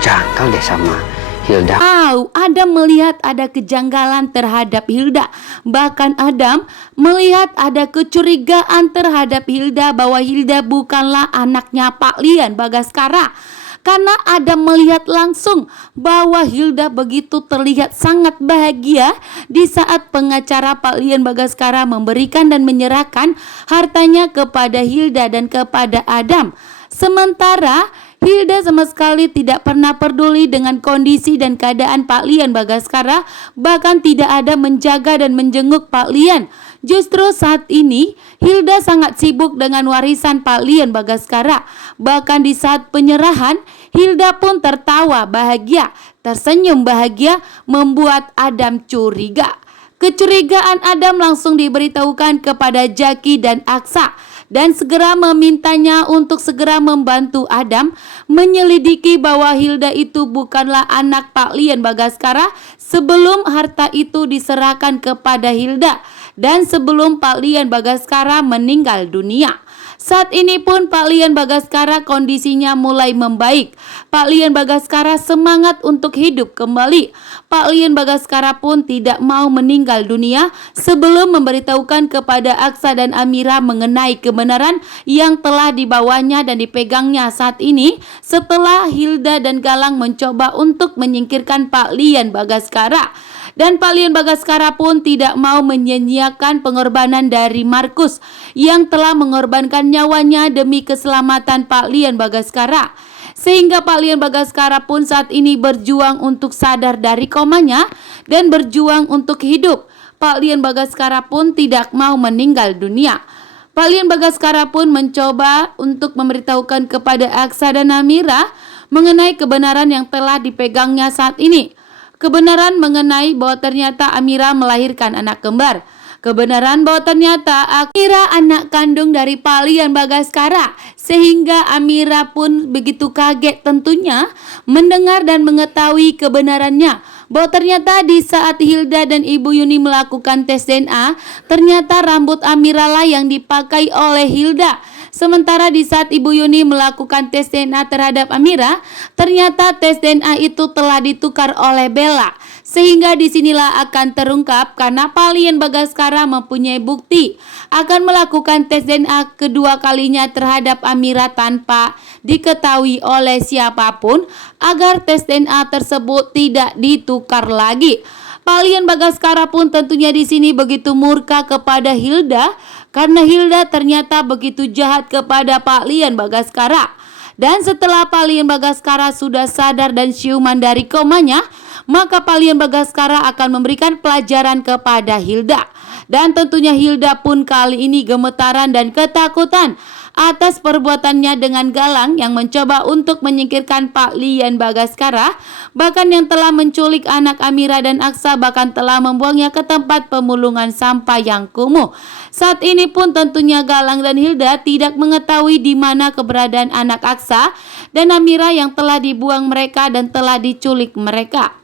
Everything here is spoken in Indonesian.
janggal deh sama Hilda. Adam melihat ada kejanggalan terhadap Hilda. Bahkan Adam melihat ada kecurigaan terhadap Hilda bahwa Hilda bukanlah anaknya Pak Lian Bagaskara. Karena Adam melihat langsung bahwa Hilda begitu terlihat sangat bahagia di saat pengacara Pak Lian Bagaskara memberikan dan menyerahkan hartanya kepada Hilda dan kepada Adam. Sementara Hilda sama sekali tidak pernah peduli dengan kondisi dan keadaan Pak Lian Bagaskara, bahkan tidak ada menjaga dan menjenguk Pak Lian. Justru saat ini Hilda sangat sibuk dengan warisan Pak Lian Bagaskara. Bahkan di saat penyerahan, Hilda pun tertawa bahagia, tersenyum bahagia, membuat Adam curiga. Kecurigaan Adam langsung diberitahukan kepada Jaki dan Aksa dan segera memintanya untuk segera membantu Adam menyelidiki bahwa Hilda itu bukanlah anak Pak Lian Bagaskara sebelum harta itu diserahkan kepada Hilda dan sebelum Pak Lian Bagaskara meninggal dunia. Saat ini pun Pak Lian Bagaskara kondisinya mulai membaik. Pak Lian Bagaskara semangat untuk hidup kembali. Pak Lian Bagaskara pun tidak mau meninggal dunia sebelum memberitahukan kepada Aksa dan Amira mengenai kebenaran yang telah dibawanya dan dipegangnya saat ini setelah Hilda dan Galang mencoba untuk menyingkirkan Pak Lian Bagaskara. Dan Pak Lian Bagaskara pun tidak mau menyia-nyiakan pengorbanan dari Markus yang telah mengorbankan nyawanya demi keselamatan Pak Lian Bagaskara. Sehingga Pak Lian Bagaskara pun saat ini berjuang untuk sadar dari komanya dan berjuang untuk hidup. Pak Lian Bagaskara pun tidak mau meninggal dunia. Pak Lian Bagaskara pun mencoba untuk memberitahukan kepada Aksa dan Amira mengenai kebenaran yang telah dipegangnya saat ini. Kebenaran mengenai bahwa ternyata Amira melahirkan anak kembar. Kebenaran bahwa ternyata Amira anak kandung dari Pak Lian Bagaskara. Sehingga Amira pun begitu kaget tentunya mendengar dan mengetahui kebenarannya. Bahwa ternyata di saat Hilda dan Ibu Yuni melakukan tes DNA, ternyata rambut Amira lah yang dipakai oleh Hilda. Sementara di saat Ibu Yuni melakukan tes DNA terhadap Amira, ternyata tes DNA itu telah ditukar oleh Bella. Sehingga disinilah akan terungkap karena Pak Lian Bagaskara mempunyai bukti akan melakukan tes DNA kedua kalinya terhadap Amira tanpa diketahui oleh siapapun agar tes DNA tersebut tidak ditukar lagi. Pak Lian Bagaskara pun tentunya di sini begitu murka kepada Hilda karena Hilda ternyata begitu jahat kepada Pak Lian Bagaskara. Dan setelah Pak Lian Bagaskara sudah sadar dan siuman dari komanya, maka Pak Lian Bagaskara akan memberikan pelajaran kepada Hilda. Dan tentunya Hilda pun kali ini gemetaran dan ketakutan atas perbuatannya dengan Galang yang mencoba untuk menyingkirkan Pak Lian Bagaskara, bahkan yang telah menculik anak Amira dan Aksa, bahkan telah membuangnya ke tempat pemulungan sampah yang kumuh. Saat ini pun tentunya Galang dan Hilda tidak mengetahui di mana keberadaan anak Aksa dan Amira yang telah dibuang mereka dan telah diculik mereka.